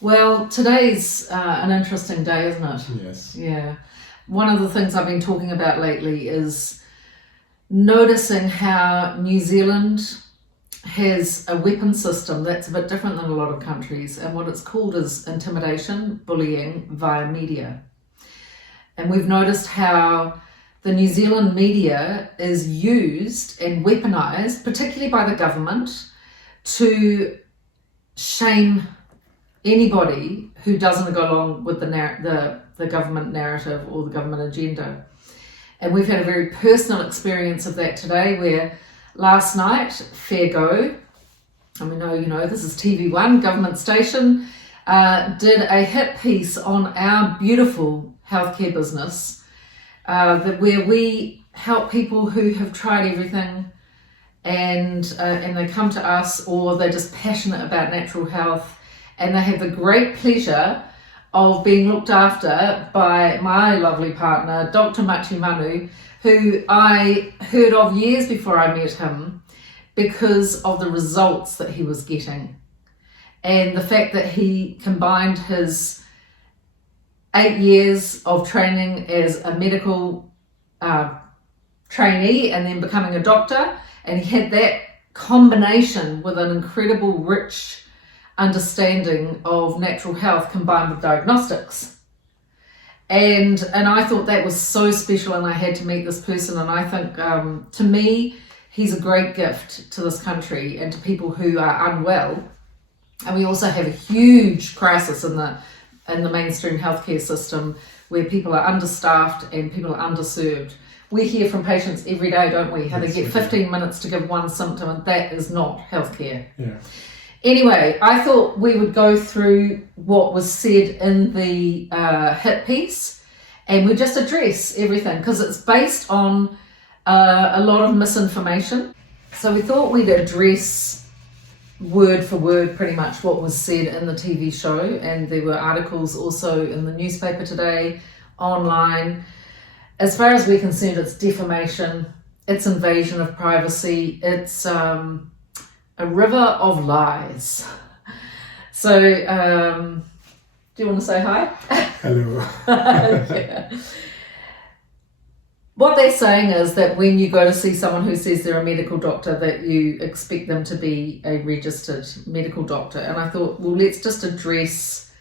Well, today's an interesting day, isn't it? Yes. Yeah. One of the things I've been talking about lately is noticing how New Zealand has a weapon system that's a bit different than a lot of countries, and what it's called is intimidation, bullying via media. And we've noticed how the New Zealand media is used and weaponized, particularly by the government, to shame anybody who doesn't go along with the government narrative or the government agenda. And we've had a very personal experience of that today, where last night, Fair Go, and we know this is TV1, government station, did a hit piece on our beautiful healthcare business, where we help people who have tried everything and they come to us, or they're just passionate about natural health, and they have the great pleasure of being looked after by my lovely partner, Dr. Machi Mannu, who I heard of years before I met him because of the results that he was getting. And the fact that he combined his 8 years of training as a medical trainee and then becoming a doctor, and he had that combination with an incredible rich understanding of natural health combined with diagnostics. And I thought that was so special, and I had to meet this person. And I think, to me, he's a great gift to this country and to people who are unwell. And we also have a huge crisis in the mainstream healthcare system, where people are understaffed and people are underserved. We hear from patients every day, don't we? How they get 15 minutes to give one symptom, and that is not healthcare. Yeah. Anyway, I thought we would go through what was said in the hit piece, and we just address everything, because it's based on a lot of misinformation. So we thought we'd address word for word pretty much what was said in the TV show, and there were articles also in the newspaper today, online. As far as we're concerned, it's defamation, it's invasion of privacy, it's a river of lies. So, do you want to say hi? Hello. Yeah. What they're saying is that when you go to see someone who says they're a medical doctor, that you expect them to be a registered medical doctor. And I thought, well, let's just address,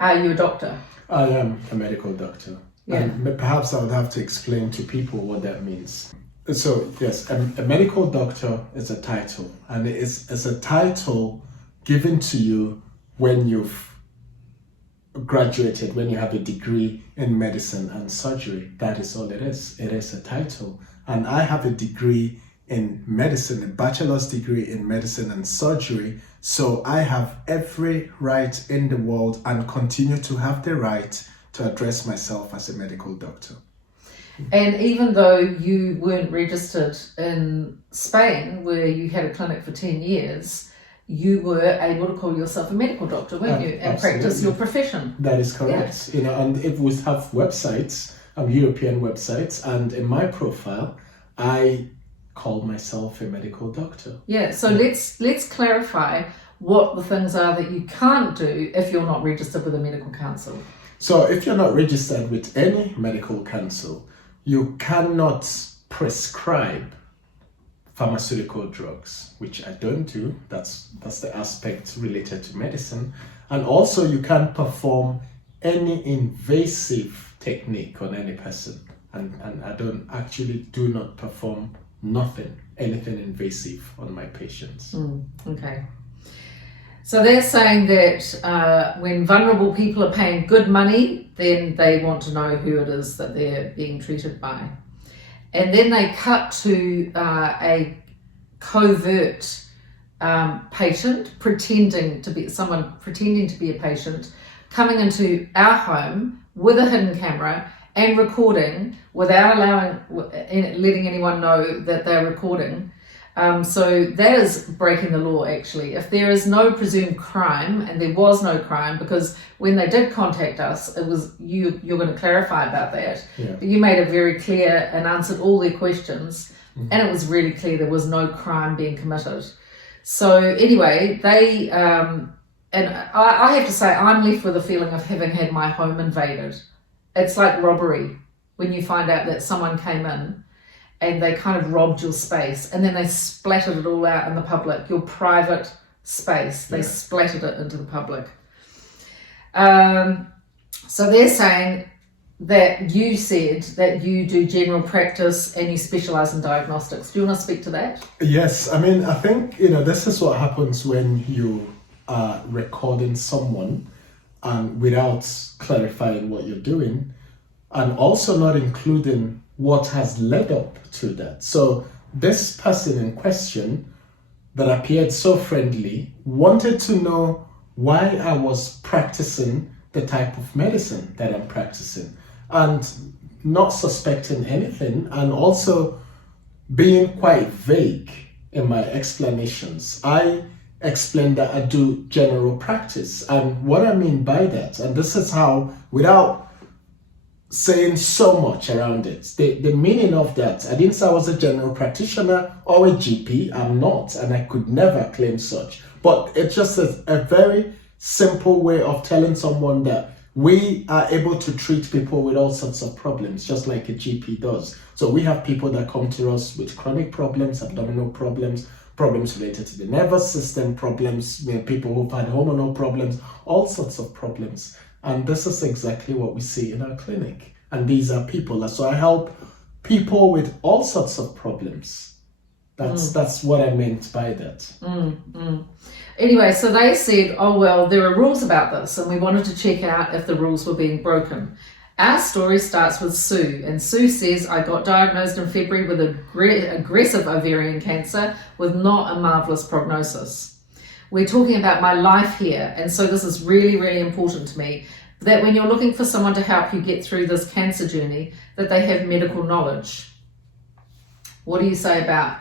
are you a doctor? I am a medical doctor. Yeah. And perhaps I would have to explain to people what that means. So, yes, a medical doctor is a title, and it's a title given to you when you've graduated, when you have a degree in medicine and surgery. That is all it is. It is a title. And I have a degree in medicine, a bachelor's degree in medicine and surgery. So I have every right in the world, and continue to have the right, to address myself as a medical doctor. And even though you weren't registered in Spain, where you had a clinic for 10 years, you were able to call yourself a medical doctor, weren't you? And Absolutely. practice your profession. That is correct. Yeah. And if we have websites, European websites, and in my profile, I call myself a medical doctor. Yeah, so let's clarify what the things are that you can't do if you're not registered with a medical council. So if you're not registered with any medical council, you cannot prescribe pharmaceutical drugs, which I don't do. That's the aspect related to medicine. And also you can't perform any invasive technique on any person. And I do not perform anything invasive on my patients. Okay. So they're saying that when vulnerable people are paying good money, then they want to know who it is that they're being treated by. And then they cut to a covert patient pretending to be a patient, coming into our home with a hidden camera and recording without letting anyone know that they're recording. So that is breaking the law, actually. If there is no presumed crime, and there was no crime, because when they did contact us, it was you're going to clarify about that. Yeah. But you made it very clear and answered all their questions, and it was really clear there was no crime being committed. So anyway, they and I have to say, I'm left with a feeling of having had my home invaded. It's like robbery when you find out that someone came in and they kind of robbed your space and then they splattered it all out in the public, your private space. They splattered it into the public. So they're saying that you said that you do general practice and you specialize in diagnostics. Do you want to speak to that? Yes, I mean, I think, this is what happens when you are recording someone and without clarifying what you're doing and also not including what has led up to that. So this person in question that appeared so friendly wanted to know why I was practicing the type of medicine that I'm practicing and not suspecting anything and also being quite vague in my explanations. I explained that I do general practice, and what I mean by that, and this is how, without saying so much around it, the meaning of that, I didn't say I was a general practitioner or a GP. I'm not, and I could never claim such, but it's just a very simple way of telling someone that we are able to treat people with all sorts of problems, just like a GP does. So we have people that come to us with chronic problems, abdominal problems, problems related to the nervous system, problems, people who've had hormonal problems, all sorts of problems. And this is exactly what we see in our clinic. And these are people. So I help people with all sorts of problems. That's what I meant by that. Anyway, so they said, oh, well, there are rules about this, and we wanted to check out if the rules were being broken. Our story starts with Sue, and Sue says, I got diagnosed in February with aggressive ovarian cancer with not a marvelous prognosis. We're talking about my life here, and so this is really, really important to me, that when you're looking for someone to help you get through this cancer journey, that they have medical knowledge. What do you say about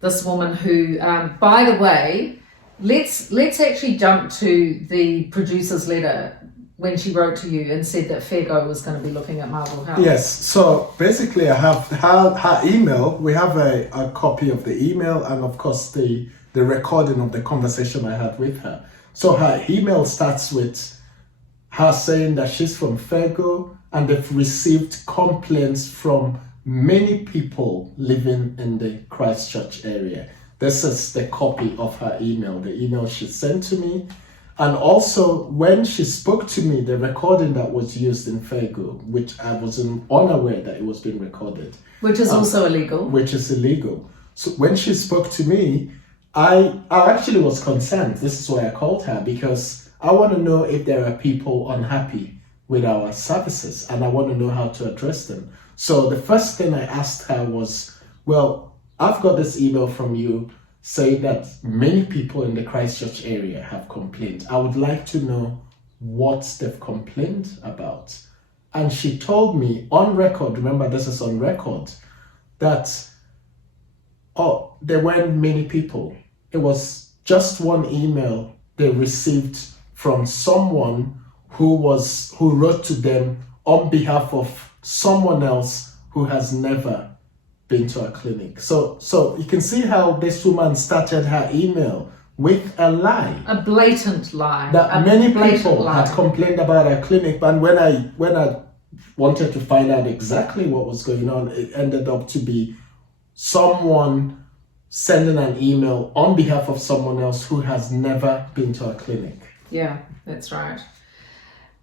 this woman who, by the way, let's actually jump to the producer's letter when she wrote to you and said that Fairgo was going to be looking at Marvel Health. Yes, so basically I have her email. We have a copy of the email and of course the recording of the conversation I had with her. So her email starts with her saying that she's from Fairgo and they've received complaints from many people living in the Christchurch area. This is the copy of her email, the email she sent to me. And also, when she spoke to me, the recording that was used in Fairgo, which I wasn't unaware that it was being recorded. Which is also illegal. Which is illegal. So when she spoke to me, I actually was concerned. This is why I called her, because I want to know if there are people unhappy with our services, and I want to know how to address them. So the first thing I asked her was, well, I've got this email from you saying that many people in the Christchurch area have complained. I would like to know what they've complained about. And she told me on record, remember this is on record, that there weren't many people. It was just one email they received from someone who wrote to them on behalf of someone else who has never been to a clinic. So you can see how this woman started her email with a lie. A blatant lie. That many people had complained about our clinic, but when I wanted to find out exactly what was going on, it ended up to be someone sending an email on behalf of someone else who has never been to a clinic. Yeah, that's right.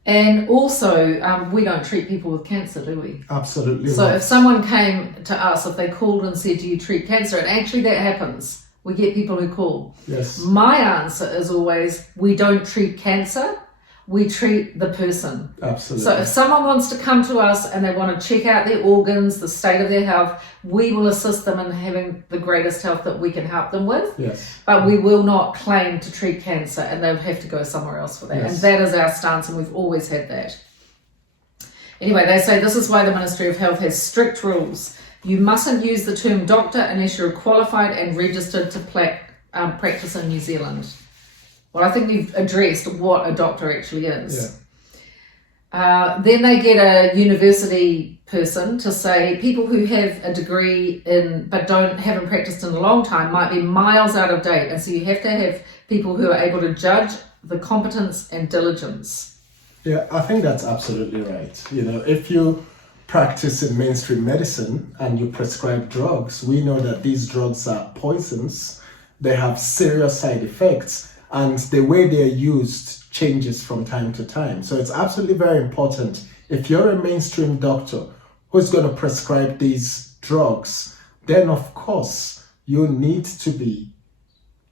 And also, we don't treat people with cancer, do we? Absolutely. So not. if someone came to us, if they called and said, do you treat cancer? And actually that happens. We get people who call. Yes. My answer is always, we don't treat cancer, we treat the person. Absolutely. So if someone wants to come to us and they want to check out their organs, the state of their health, we will assist them in having the greatest health that we can help them with. Yes. But we will not claim to treat cancer, and they'll have to go somewhere else for that. Yes. And that is our stance, and we've always had that. Anyway, they say this is why the Ministry of Health has strict rules. You mustn't use the term doctor unless you're qualified and registered to practice in New Zealand. Well, I think you've addressed what a doctor actually is. Then they get a university person to say people who have a degree in but haven't practiced in a long time might be miles out of date, and so you have to have people who are able to judge the competence and diligence. Yeah, I think that's absolutely right. If you practice in mainstream medicine and you prescribe drugs, we know that these drugs are poisons. They have serious side effects, and the way they are used changes from time to time. So it's absolutely very important. If you're a mainstream doctor who's going to prescribe these drugs, then of course you need to be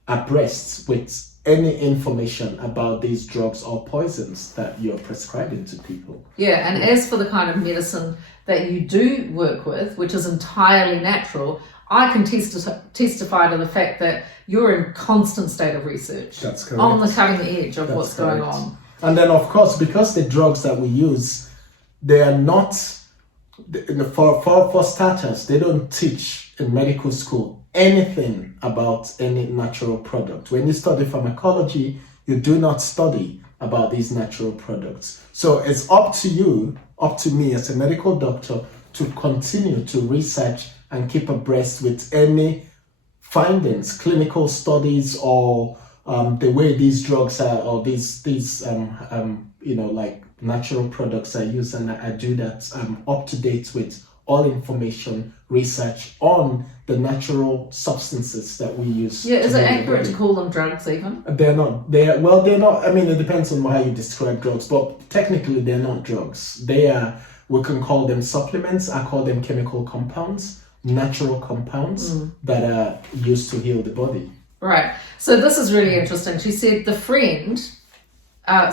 abreast with any information about these drugs or poisons that you're prescribing to people. Yeah, and as for the kind of medicine that you do work with, which is entirely natural, I can testify to the fact that you're in constant state of research. That's correct. On the cutting edge of what's going on. And then, of course, because the drugs that we use, they are not, for starters, they don't teach in medical school anything about any natural product. When you study pharmacology, you do not study about these natural products. So it's up to you, up to me as a medical doctor, to continue to research and keep abreast with any findings, clinical studies, or the way these drugs are, or these like natural products are used. And I do that. I'm up to date with all information, research on the natural substances that we use. Yeah, is it accurate to call them drugs even? They're not. They're not. I mean, it depends on how you describe drugs, but technically they're not drugs. They are. We can call them supplements. I call them chemical compounds, natural compounds that are used to heal the body. Right. So this is really interesting. She said the friend.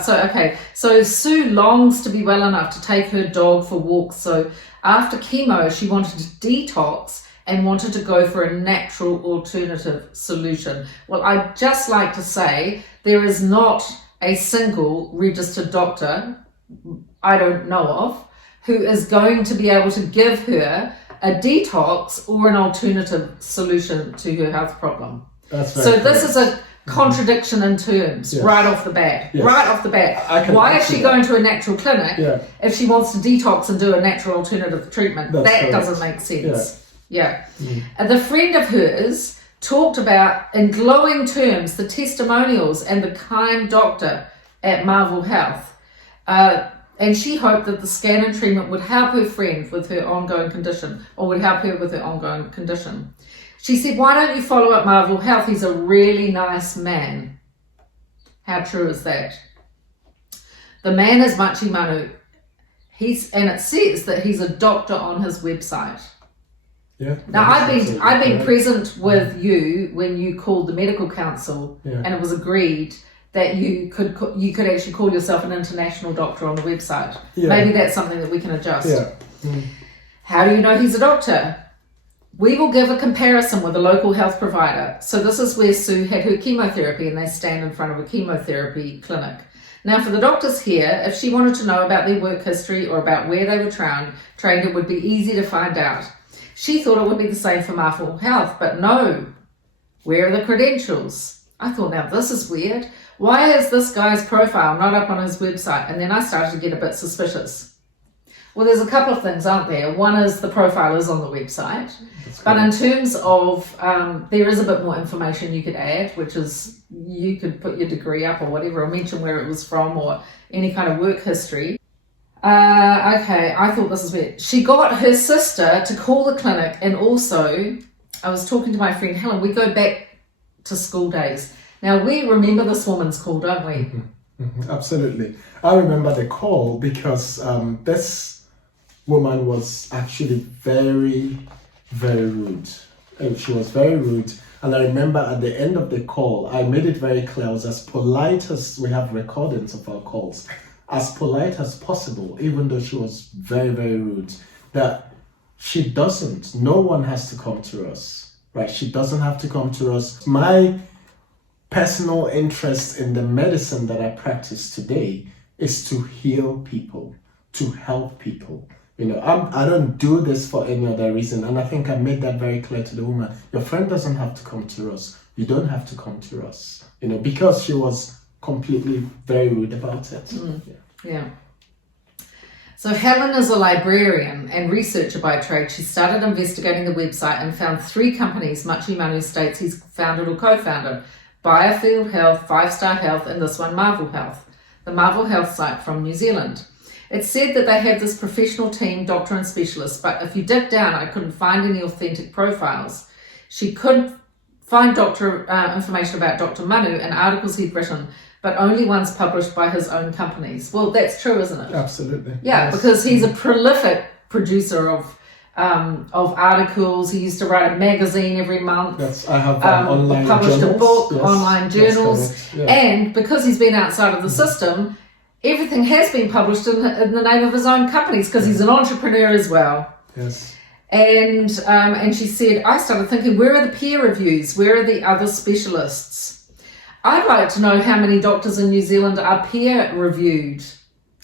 So Sue longs to be well enough to take her dog for walks. So after chemo, she wanted to detox and wanted to go for a natural alternative solution. Well, I'd just like to say there is not a single registered doctor I don't know of who is going to be able to give her a detox or an alternative solution to her health problem. That's so this is a contradiction in terms right off the bat. Yes. Right off the bat. Why is she going to a natural clinic if she wants to detox and do a natural alternative treatment? That doesn't make sense. Yeah. And the friend of hers talked about in glowing terms the testimonials and the kind doctor at Marvel Health. And she hoped that the scan and treatment would help her friend with her ongoing condition, or would help her with her ongoing condition. She said, why don't you follow up Marvel Health? He's a really nice man. How true is that? The man is Machi Mannu. And it says that he's a doctor on his website. Yeah. Now I've been present with you when you called the medical council, and it was agreed that you could actually call yourself an international doctor on the website. Yeah. Maybe that's something that we can adjust. Yeah. How do you know he's a doctor? We will give a comparison with a local health provider. So this is where Sue had her chemotherapy, and they stand in front of a chemotherapy clinic. Now for the doctors here, if she wanted to know about their work history or about where they were trained, it would be easy to find out. She thought it would be the same for Marvel Health, but no. Where are the credentials? I thought, now this is weird. Why is this guy's profile not up on his website? And then I started to get a bit suspicious. Well, there's a couple of things, aren't there? One is the profile is on the website. But in terms of, there is a bit more information you could add, which is you could put your degree up or whatever, or mention where it was from or any kind of work history. Okay, I thought this is weird. She got her sister to call the clinic, and also, I was talking to my friend Helen, we go back to school days. Now, we remember this woman's call, don't we? Mm-hmm. Absolutely. I remember the call because this woman was actually very, very rude. She was very rude. And I remember at the end of the call, I made it very clear, I was as polite as, we have recordings of our calls, as polite as possible, even though she was very, very rude, that no one has to come to us, right? She doesn't have to come to us. My personal interest in the medicine that I practice today is to heal people, to help people. I don't do this for any other reason. And I think I made that very clear to the woman. Your friend doesn't have to come to us. You don't have to come to us, because she was completely very rude about it. Yeah. So Helen is a librarian and researcher by trade. She started investigating the website and found 3 companies Machi Mannu states he's founded or co-founded: Biofield Health, 5-Star Health, and this one, Marvel Health, the Marvel Health site from New Zealand. It said that they have this professional team, doctor and specialist, but if you dig down, I couldn't find any authentic profiles. She could find information about Dr. Mannu and articles he'd written, but only ones published by his own companies. Well, that's true, isn't it? Absolutely. Yeah, yes. Because he's a prolific producer of articles. He used to write a magazine every month. I have online published journals. A book, yes. online journals, yeah. And because he's been outside of the system, everything has been published in the name of his own companies because he's an entrepreneur as well. Yes. And she said, I started thinking, where are the peer reviews? Where are the other specialists? I'd like to know how many doctors in New Zealand are peer reviewed.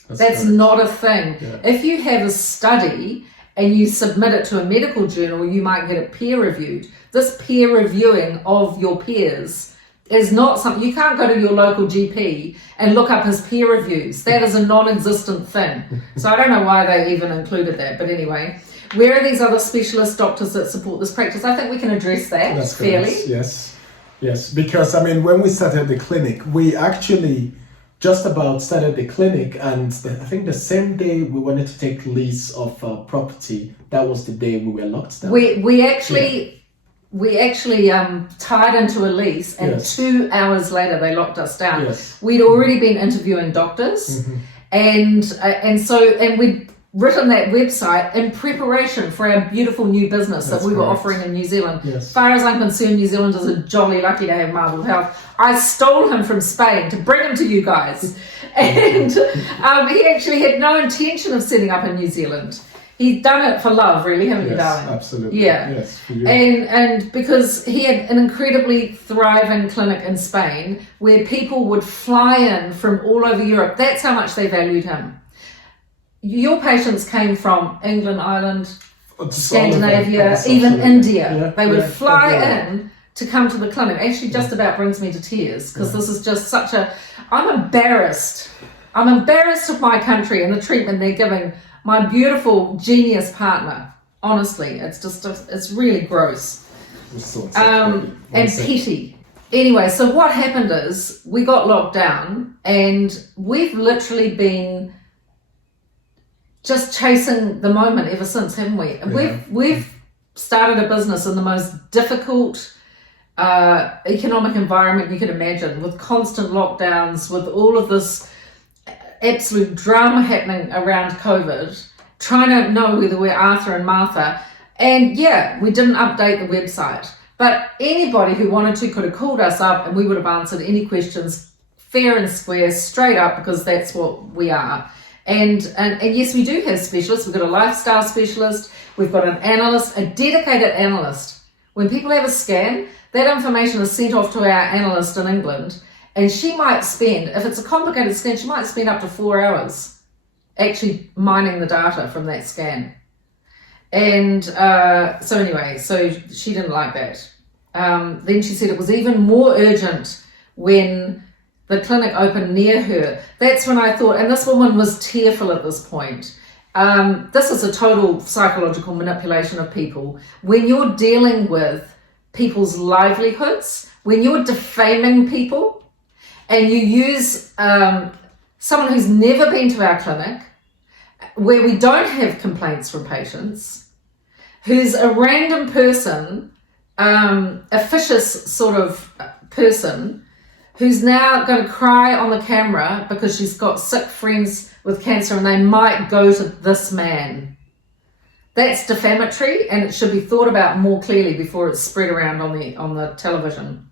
That's not a thing. Yeah. If you have a study and you submit it to a medical journal, you might get it peer reviewed. This peer reviewing of your peers is not something, you can't go to your local GP and look up his peer reviews. That is a non-existent thing. So I don't know why they even included that, but anyway. Where are these other specialist doctors that support this practice? I think we can address that fairly. Yes, because when we started the clinic, we actually just about started the clinic, and I think the same day we wanted to take lease of property, that was the day we were locked down. We actually tied into a lease, and 2 hours later they locked us down. Yes. We'd already been interviewing doctors, and we'd written that website in preparation for our beautiful new business that we were offering in New Zealand. Yes. As far as I'm concerned, New Zealanders are jolly lucky to have Marvel Health. I stole him from Spain to bring him to you guys. And he actually had no intention of setting up in New Zealand. He's done it for love, really, haven't you, darling? Absolutely. Yeah. Yes, for you. And because he had an incredibly thriving clinic in Spain where people would fly in from all over Europe. That's how much they valued him. Your patients came from England, Ireland, Scandinavia, even India. Yeah, they would fly in to come to the clinic. Actually, just about brings me to tears because this is just such I'm embarrassed. I'm embarrassed of my country and the treatment they're giving my beautiful genius partner. Honestly, it's really gross. And petty. Anyway, so what happened is we got locked down and we've literally been just chasing the moment ever since, haven't we? Yeah. We've started a business in the most difficult economic environment you could imagine, with constant lockdowns, with all of this absolute drama happening around COVID, trying to know whether we're Arthur and Martha. And we didn't update the website. But anybody who wanted to could have called us up and we would have answered any questions fair and square, straight up, because that's what we are. And yes, we do have specialists. We've got a lifestyle specialist. We've got an analyst, a dedicated analyst. When people have a scan, that information is sent off to our analyst in England, and she might spend, if it's a complicated scan, she might spend up to 4 hours actually mining the data from that scan. And so she didn't like that. Then she said it was even more urgent when the clinic opened near her. That's when I thought, and this woman was tearful at this point. This is a total psychological manipulation of people. When you're dealing with people's livelihoods, when you're defaming people, and you use someone who's never been to our clinic, where we don't have complaints from patients, who's a random person, a vicious sort of person, who's now going to cry on the camera because she's got sick friends with cancer and they might go to this man. That's defamatory, and it should be thought about more clearly before it's spread around on the television.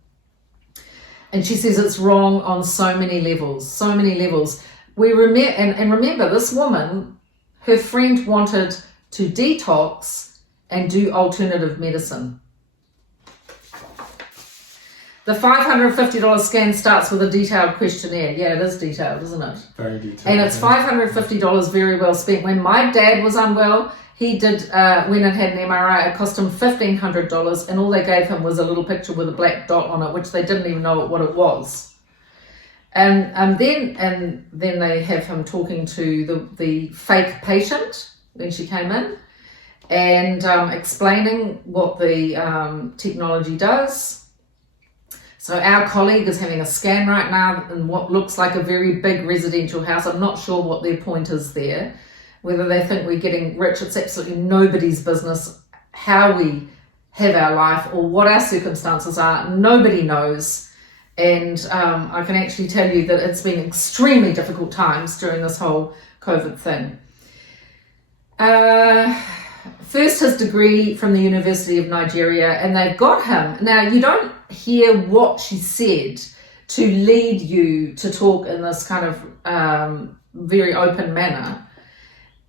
And she says it's wrong on so many levels. Remember, this woman, her friend wanted to detox and do alternative medicine. The $550 scan starts with a detailed questionnaire. Yeah, it is detailed, isn't it? Very detailed. And it's $550 very well spent. When my dad was unwell, he went and had an MRI. It cost him $1,500, and all they gave him was a little picture with a black dot on it, which they didn't even know what it was. And then they have him talking to the fake patient when she came in, and explaining what the technology does. So our colleague is having a scan right now in what looks like a very big residential house. I'm not sure what their point is there, whether they think we're getting rich. It's absolutely nobody's business how we have our life or what our circumstances are. Nobody knows. And I can actually tell you that it's been extremely difficult times during this whole COVID thing. First, his degree from the University of Nigeria, and they've got him. Now, you don't hear what she said to lead you to talk in this kind of very open manner.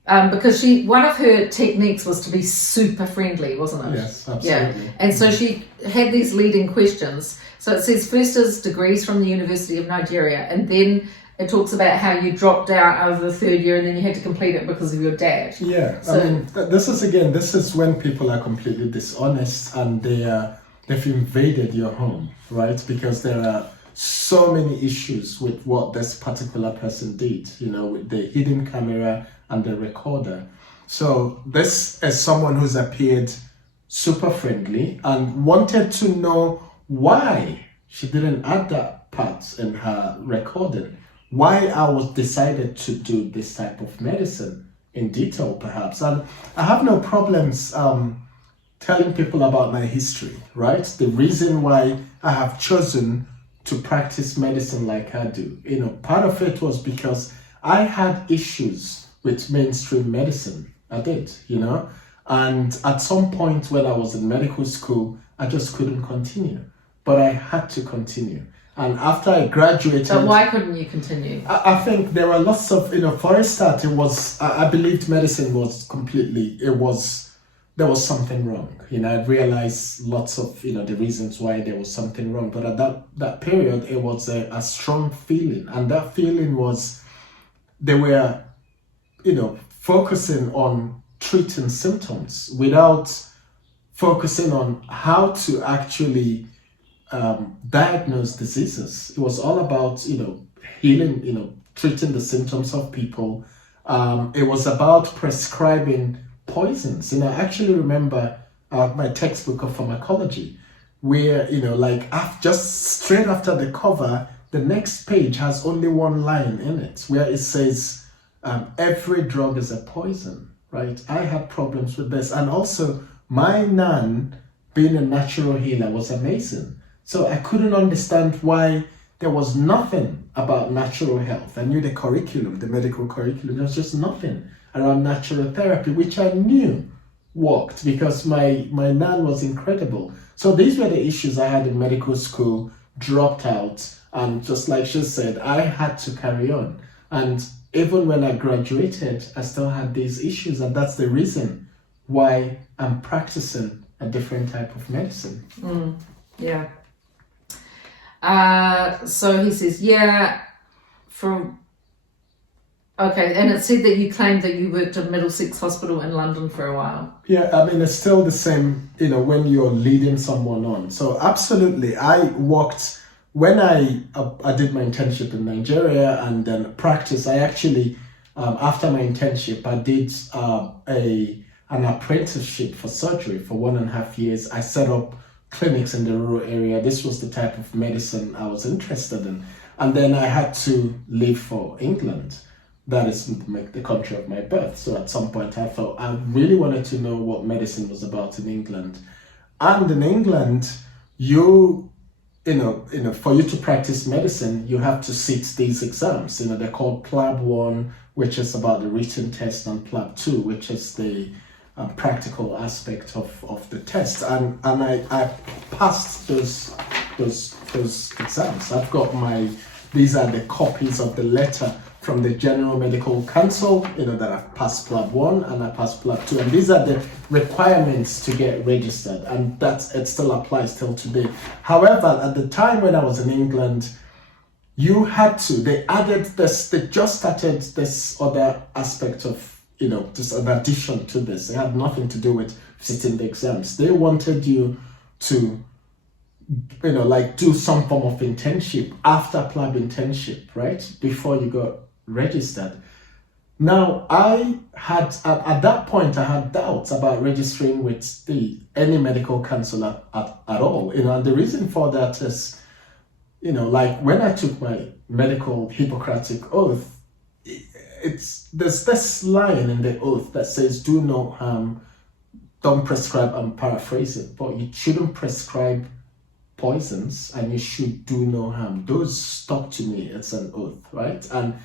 Because one of her techniques was to be super friendly, wasn't it? Yes, absolutely. Yeah. And so she had these leading questions. So it says first is degrees from the University of Nigeria, and then it talks about how you dropped out over the third year and then you had to complete it because of your dad. Yeah, so, I mean, this is when people are completely dishonest and they've invaded your home, right? Because there are so many issues with what this particular person did, with the hidden camera and the recorder. So this is someone who's appeared super friendly and wanted to know why she didn't add that part in her recording. Why I was decided to do this type of medicine in detail, perhaps. And I have no problems telling people about my history, right? The reason why I have chosen to practice medicine like I do. Part of it was because I had issues with mainstream medicine. I did, and at some point when I was in medical school, I just couldn't continue, but I had to continue. And after I graduated... But why couldn't you continue? I think there were lots of, for a start, I believed medicine was completely, there was something wrong. I realized lots of, the reasons why there was something wrong. But at that period, it was a strong feeling. And that feeling was, they were, focusing on treating symptoms without focusing on how to actually diagnose diseases. It was all about, healing, treating the symptoms of people. It was about prescribing poisons. I actually remember my textbook of pharmacology where, just straight after the cover, the next page has only one line in it where it says, every drug is a poison, right? I had problems with this. And also my nan, being a natural healer, was amazing. So I couldn't understand why there was nothing about natural health. I knew the curriculum, the medical curriculum, there was just nothing around natural therapy, which I knew worked because my nan was incredible. So these were the issues I had in medical school, dropped out, and just like she said, I had to carry on. And even when I graduated, I still had these issues, and that's the reason why I'm practicing a different type of medicine. Yeah. So he says, okay, and it said that you claimed that you worked at Middlesex Hospital in London for a while. Yeah, I mean, it's still the same, when you're leading someone on. So absolutely, I worked, when I did my internship in Nigeria and then practice, I actually, after my internship, I did an apprenticeship for surgery for 1.5 years. I set up clinics in the rural area. This was the type of medicine I was interested in. And then I had to leave for England. That is the country of my birth. So at some point I thought I really wanted to know what medicine was about in England. And in England, for you to practice medicine, you have to sit these exams. They're called PLAB 1, which is about the written test, and PLAB 2, which is the practical aspect of the test, and I passed those exams. I've got these are the copies of the letter from the General Medical Council, that I've passed PLAB 1 and I passed PLAB 2, and these are the requirements to get registered, and it still applies till today. However, at the time when I was in England, they added this, they just started this other aspect of just an addition to this. It had nothing to do with sitting the exams. They wanted you to like do some form of internship after PLAB internship, right? Before you got registered. Now, I had, at that point, I had doubts about registering with any medical council at all, and the reason for that is, like when I took my medical Hippocratic oath, there's this line in the oath that says, do no harm, don't prescribe, I'm paraphrasing, but you shouldn't prescribe poisons and you should do no harm. Those stuck to me. It's an oath, right? And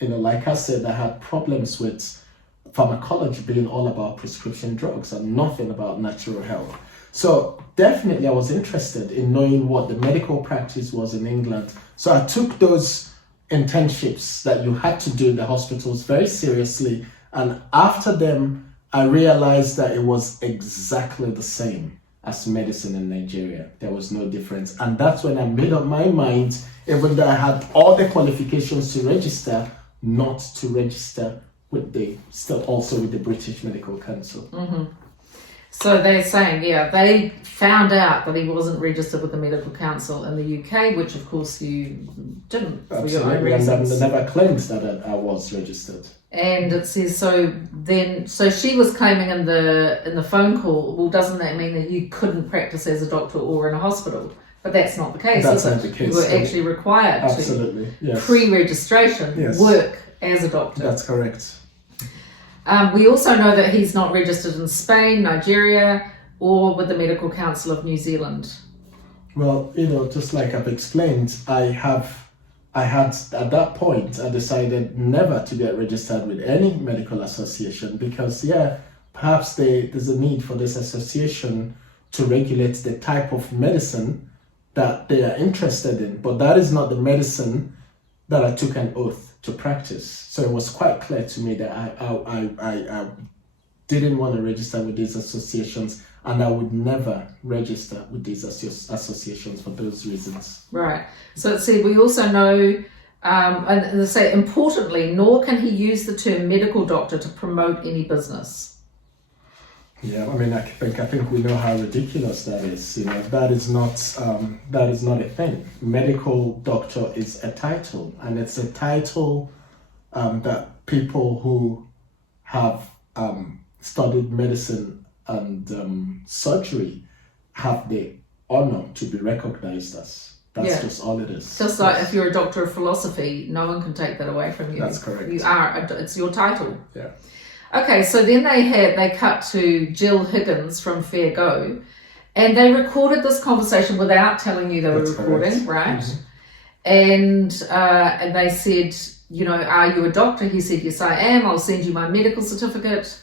like I said, I had problems with pharmacology being all about prescription drugs and nothing about natural health. So definitely I was interested in knowing what the medical practice was in England. So I took those internships that you had to do in the hospitals very seriously, and after them I realized that it was exactly the same as medicine in Nigeria. There was no difference. And that's when I made up my mind, even though I had all the qualifications to register, not to register with the British Medical Council. Mm-hmm. So they're saying, they found out that he wasn't registered with the Medical Council in the UK, which of course you didn't for your own reasons. And they never claimed that I was registered. And it says, so she was claiming in the phone call, well, doesn't that mean that you couldn't practice as a doctor or in a hospital? But that's not the case, That's is not it? the case. You were actually required Absolutely, yes. pre-registration work as a doctor. That's correct. We also know that he's not registered in Spain, Nigeria, or with the Medical Council of New Zealand. Well, just like I've explained, I had at that point, I decided never to get registered with any medical association because, perhaps there's a need for this association to regulate the type of medicine that they are interested in. But that is not the medicine that I took an oath to practice. So it was quite clear to me that I didn't want to register with these associations, and I would never register with these associations for those reasons. Right. So let's see, we also know, and they say, importantly, nor can he use the term medical doctor to promote any business. Yeah, I think we know how ridiculous that is. That is not a thing. Medical doctor is a title, and it's a title that people who have studied medicine and surgery have the honor to be recognized as. That's just all it is. Just like if you're a doctor of philosophy, no one can take that away from you. That's correct. It's your title. Yeah. Okay, so then they cut to Jill Higgins from Fair Go, and they recorded this conversation without telling you they were recording, right? Mm-hmm. And they said, are you a doctor? He said, yes, I am. I'll send you my medical certificate.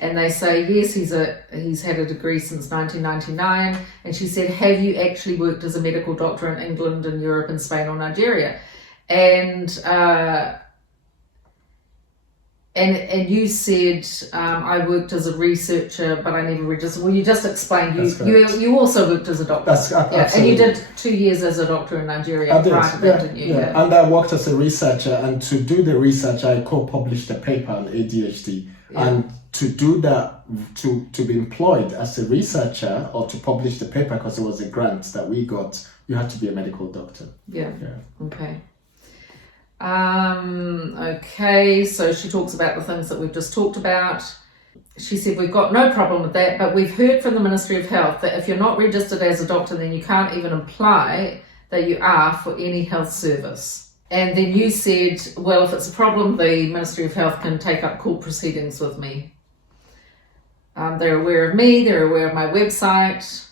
And they say, yes, he's had a degree since 1999. And she said, have you actually worked as a medical doctor in England and Europe and Spain or Nigeria? And you said, I worked as a researcher, but I never registered. Well, you just explained you also worked as a doctor. Absolutely. And you did 2 years as a doctor in Nigeria prior to that, didn't you? Yeah. And I worked as a researcher, and to do the research, I co-published a paper on ADHD. Yeah. And to do that, to be employed as a researcher or to publish the paper, because it was a grant that we got, you had to be a medical doctor. Yeah. Okay. Okay, so she talks about the things that we've just talked about. She said, we've got no problem with that, but we've heard from the Ministry of Health that if you're not registered as a doctor, then you can't even apply that you are for any health service. And then you said, well, if it's a problem, the Ministry of Health can take up court proceedings with me. They're aware of me, they're aware of my website.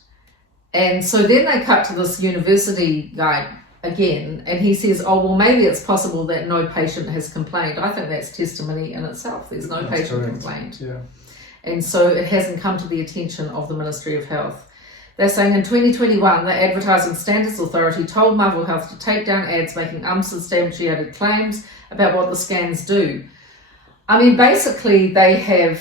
And so then they cut to this university guy again, and he says, oh, well, maybe it's possible that no patient has complained. I think that's testimony in itself. There's no patient complained. Yeah. And so it hasn't come to the attention of the Ministry of Health. They're saying in 2021, the Advertising Standards Authority told Marvel Health to take down ads making unsubstantiated claims about what the scans do. I mean, basically, they have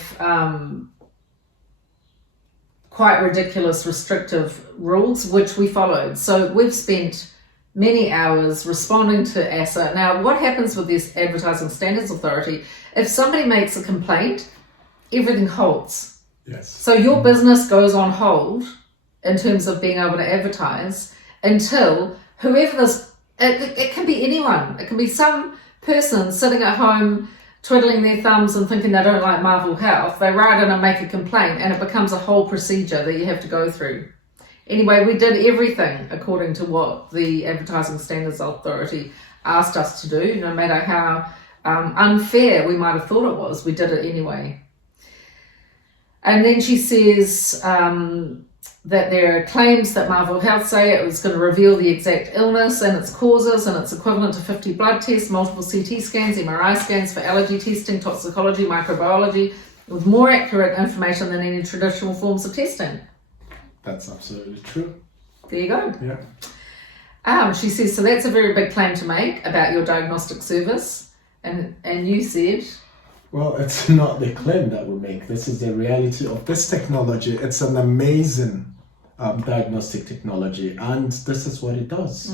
quite ridiculous restrictive rules, which we followed. So we've spent many hours responding to ASA. Now, what happens with this Advertising Standards Authority, if somebody makes a complaint, everything holds. Yes. So your business goes on hold in terms of being able to advertise until whoever it can be anyone. It can be some person sitting at home twiddling their thumbs and thinking they don't like Marvel Health. They write in and make a complaint, and it becomes a whole procedure that you have to go through. Anyway, we did everything according to what the Advertising Standards Authority asked us to do, no matter how unfair we might have thought it was. We did it anyway. And then she says that there are claims that Marvel Health say it was going to reveal the exact illness and its causes, and it's equivalent to 50 blood tests, multiple CT scans, MRI scans for allergy testing, toxicology, microbiology, with more accurate information than any traditional forms of testing. That's absolutely true. There you go. Yeah. She says, so that's a very big claim to make about your diagnostic service. And you said... Well, it's not the claim that we make. This is the reality of this technology. It's an amazing diagnostic technology, and this is what it does,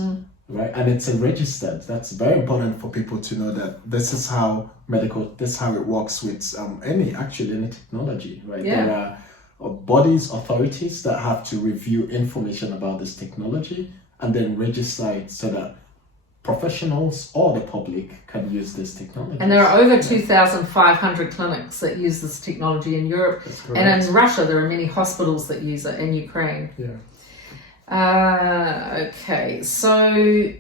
right? And it's registered. That's very important for people to know, that this is how it works with any technology, right? Yeah. There are bodies, authorities that have to review information about this technology and then register it so that professionals or the public can use this technology. And there are over 2,500 clinics that use this technology in Europe. And in Russia, there are many hospitals that use it, in Ukraine. Yeah. Okay, so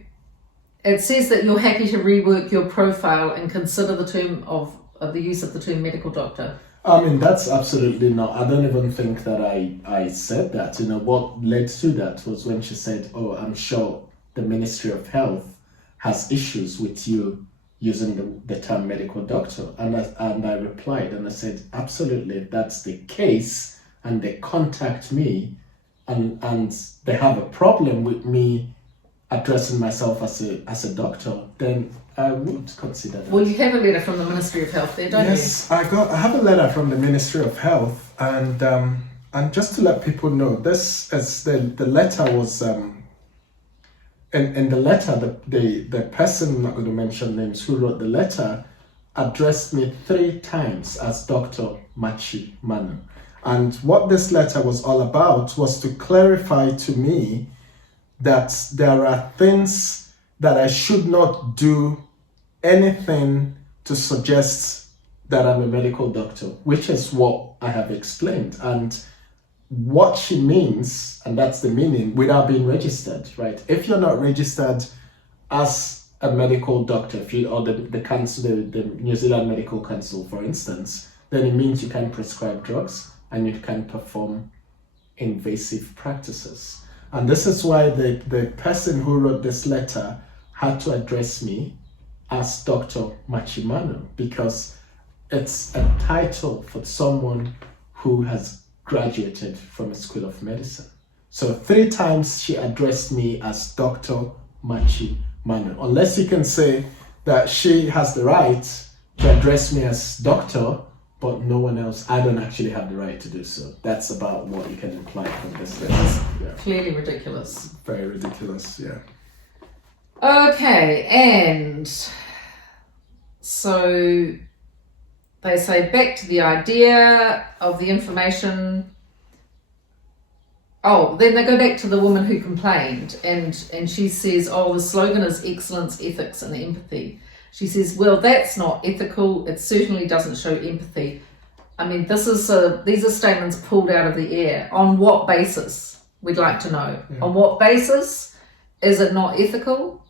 it says that you're happy to rework your profile and consider the term of the use of the term medical doctor. I mean, that's absolutely not. I don't even think that I said that. You know, what led to that was when she said, oh, I'm sure the Ministry of Health has issues with you using the term medical doctor. And I replied and I said, absolutely, if that's the case, and they contact me and they have a problem with me addressing myself as a doctor, then I would consider that. Well, you have a letter from the Ministry of Health there, don't you? Yes, I have a letter from the Ministry of Health, and just to let people know, this is the letter was in the letter, the person, I'm not going to mention names, who wrote the letter addressed me 3 times as Dr. Machi Mannu. And what this letter was all about was to clarify to me that there are things that I should not do anything to suggest that I'm a medical doctor, which is what I have explained. And what she means, and that's the meaning, without being registered, right? If you're not registered as a medical doctor, or the council, the New Zealand Medical Council, for instance, then it means you can prescribe drugs and you can perform invasive practices. And this is why the person who wrote this letter had to address me as Dr. Machi Mannu, because it's a title for someone who has graduated from a school of medicine. So 3 times she addressed me as Dr. Machi Mannu. Unless you can say that she has the right to address me as doctor, but no one else, I don't actually have the right to do so. That's about what you can imply from this list. Yeah. Clearly ridiculous. Very ridiculous, yeah. Okay, and so they say back to the idea of the information. Oh, then they go back to the woman who complained, and she says, oh, the slogan is excellence, ethics, and empathy. She says, well, that's not ethical. It certainly doesn't show empathy. I mean, these are statements pulled out of the air. On what basis? We'd like to know. Yeah. On what basis is it not ethical?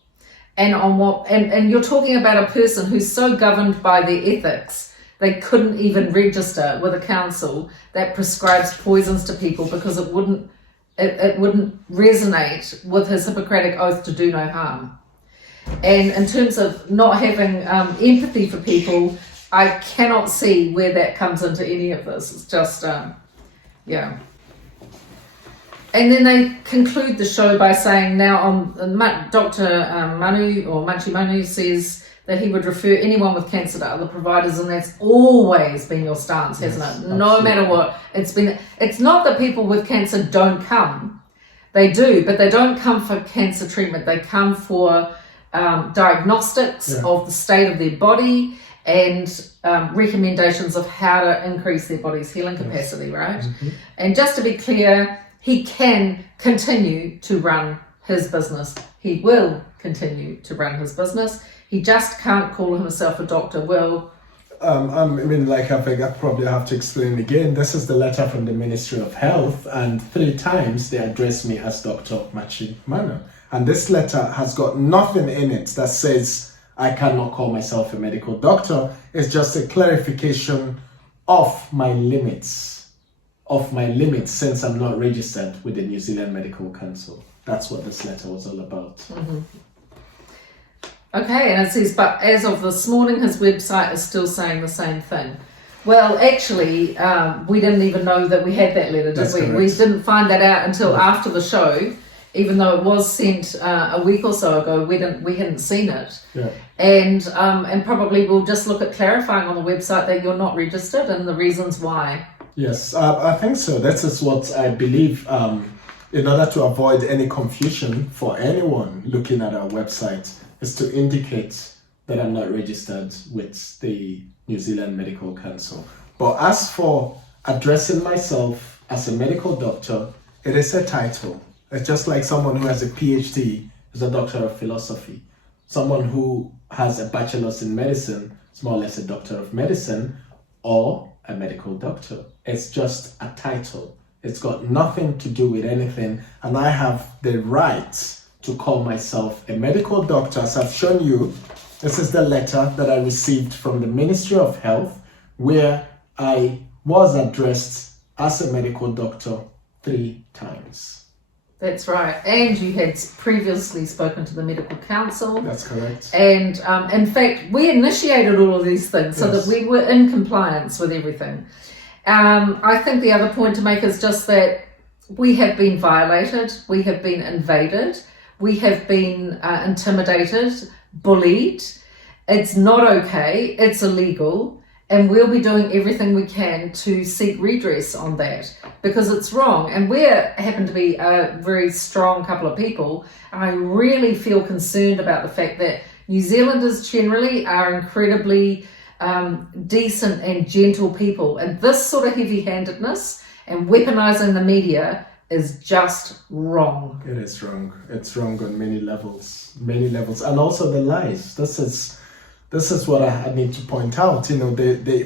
And on what? And you're talking about a person who's so governed by their ethics, they couldn't even register with a council that prescribes poisons to people because it wouldn't resonate with his Hippocratic oath to do no harm. And in terms of not having empathy for people, I cannot see where that comes into any of this. It's just, yeah. And then they conclude the show by saying now Dr. Mannu, or Machi Mannu, says that he would refer anyone with cancer to other providers, and that's always been your stance, hasn't it? Absolutely. No matter what. It's not that people with cancer don't come. They do, but they don't come for cancer treatment. They come for diagnostics of the state of their body and recommendations of how to increase their body's healing capacity, right? Mm-hmm. And just to be clear, he can continue to run his business. He will continue to run his business. He just can't call himself a doctor. Well, I mean, like I think I probably have to explain again. This is the letter from the Ministry of Health, and 3 times they address me as Dr. Machi Mannu. And this letter has got nothing in it that says I cannot call myself a medical doctor. It's just a clarification of my limits, since I'm not registered with the New Zealand Medical Council. That's what this letter was all about. Mm-hmm. Okay, and it says, but as of this morning, his website is still saying the same thing. Well, actually, we didn't even know that we had that letter, did That's we? correct. We didn't find that out until after the show, even though it was sent a week or so ago. We hadn't seen it, Yeah. and probably we'll just look at clarifying on the website that you're not registered and the reasons why. Yes, I think so. That is what I believe. In order to avoid any confusion for anyone looking at our website, is to indicate that I'm not registered with the New Zealand Medical Council. But as for addressing myself as a medical doctor, it is a title. It's just like someone who has a PhD is a doctor of philosophy. Someone who has a bachelor's in medicine is more or less a doctor of medicine or a medical doctor. It's just a title. It's got nothing to do with anything, and I have the right to call myself a medical doctor. As I've shown you, this is the letter that I received from the Ministry of Health, where I was addressed as a medical doctor 3 times. That's right. And you had previously spoken to the Medical Council. That's correct. And in fact, we initiated all of these things so that we were in compliance with everything. I think the other point to make is just that we have been violated, we have been invaded, we have been intimidated, bullied. It's not okay, it's illegal, and we'll be doing everything we can to seek redress on that because it's wrong. And we happen to be a very strong couple of people, and I really feel concerned about the fact that New Zealanders generally are incredibly decent and gentle people, and this sort of heavy-handedness and weaponizing the media is just wrong. It is wrong. It's wrong on many levels, and also the lies. This is what I need to point out. You know,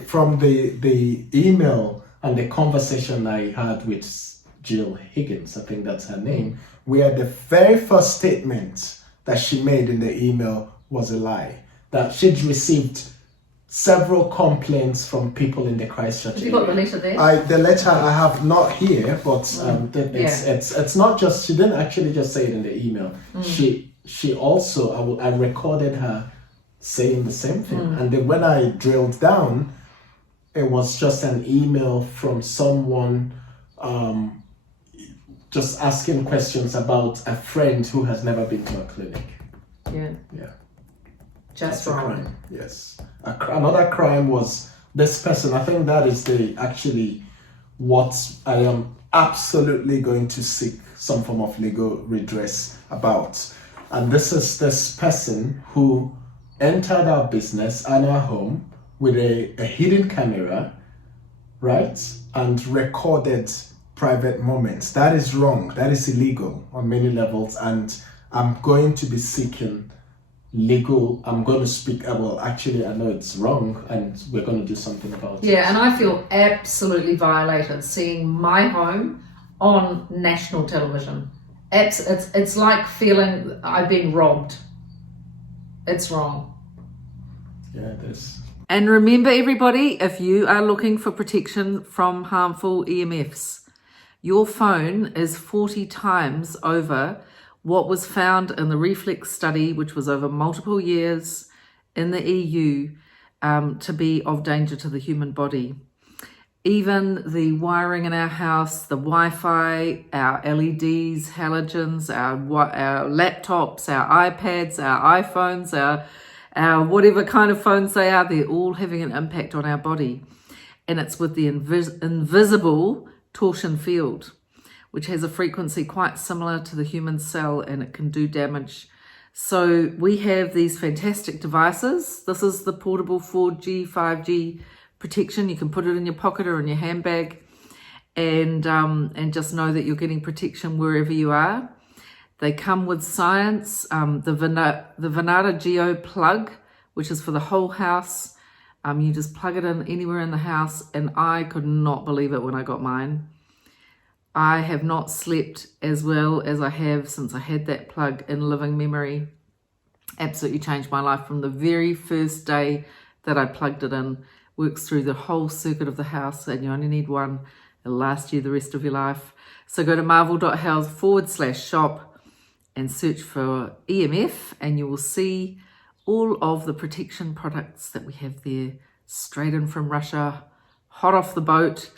from the email and the conversation I had with Jill Higgins, I think that's her name, where the very first statement that she made in the email was a lie. That she'd received several complaints from people in the Christchurch area. Have you got the letter there? The letter I have not here, but it's not just, she didn't actually just say it in the email. She also, I recorded her saying the same thing. And then when I drilled down, it was just an email from someone just asking questions about a friend who has never been to a clinic. Yeah. Just That's a wrong. crime. Yes. Another crime was this person. I think that is what I am absolutely going to seek some form of legal redress about. And this is this person who entered our business and our home with a hidden camera, right? And recorded private moments. That is wrong. That is illegal on many levels. And I'm going to be seeking I'm going to speak, well, actually, I know it's wrong, and we're going to do something about it. Yeah, and I feel absolutely seeing my home on national television. It's like feeling I've been robbed. It's wrong. Yeah, it is. And remember, everybody, if you are looking for protection from harmful EMFs, your phone is 40 times over what was found in the reflex study, which was over multiple years in the EU, to be of danger to the human body. Even the wiring in our house, the Wi-Fi, our LEDs, halogens, our laptops, our iPads, our iPhones, our whatever kind of phones they are, they're all having an impact on our body. And it's with the invisible torsion field, which has a frequency quite similar to the human cell, and it can do damage. So we have these fantastic devices. This is the portable 4G, 5G protection. You can put it in your pocket or in your handbag. and just know that you're getting protection wherever you are. They come with science, the Venata Geo plug, which is for the whole house. You just plug it in anywhere in the house, and I could not believe it when I got mine. I have not slept as well as I have since I had that plug in living memory. Absolutely changed my life from the very first day that I plugged it in. Works through the whole circuit of the house, and you only need one. It'll last you the rest of your life. So go to marvel.health/shop and search for EMF, and you will see all of the protection products that we have there, straight in from Russia, hot off the boat,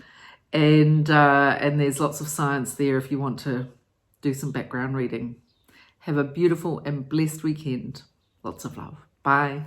and there's lots of science there if you want to do some background reading. Have a beautiful and blessed weekend. Lots of love. Bye.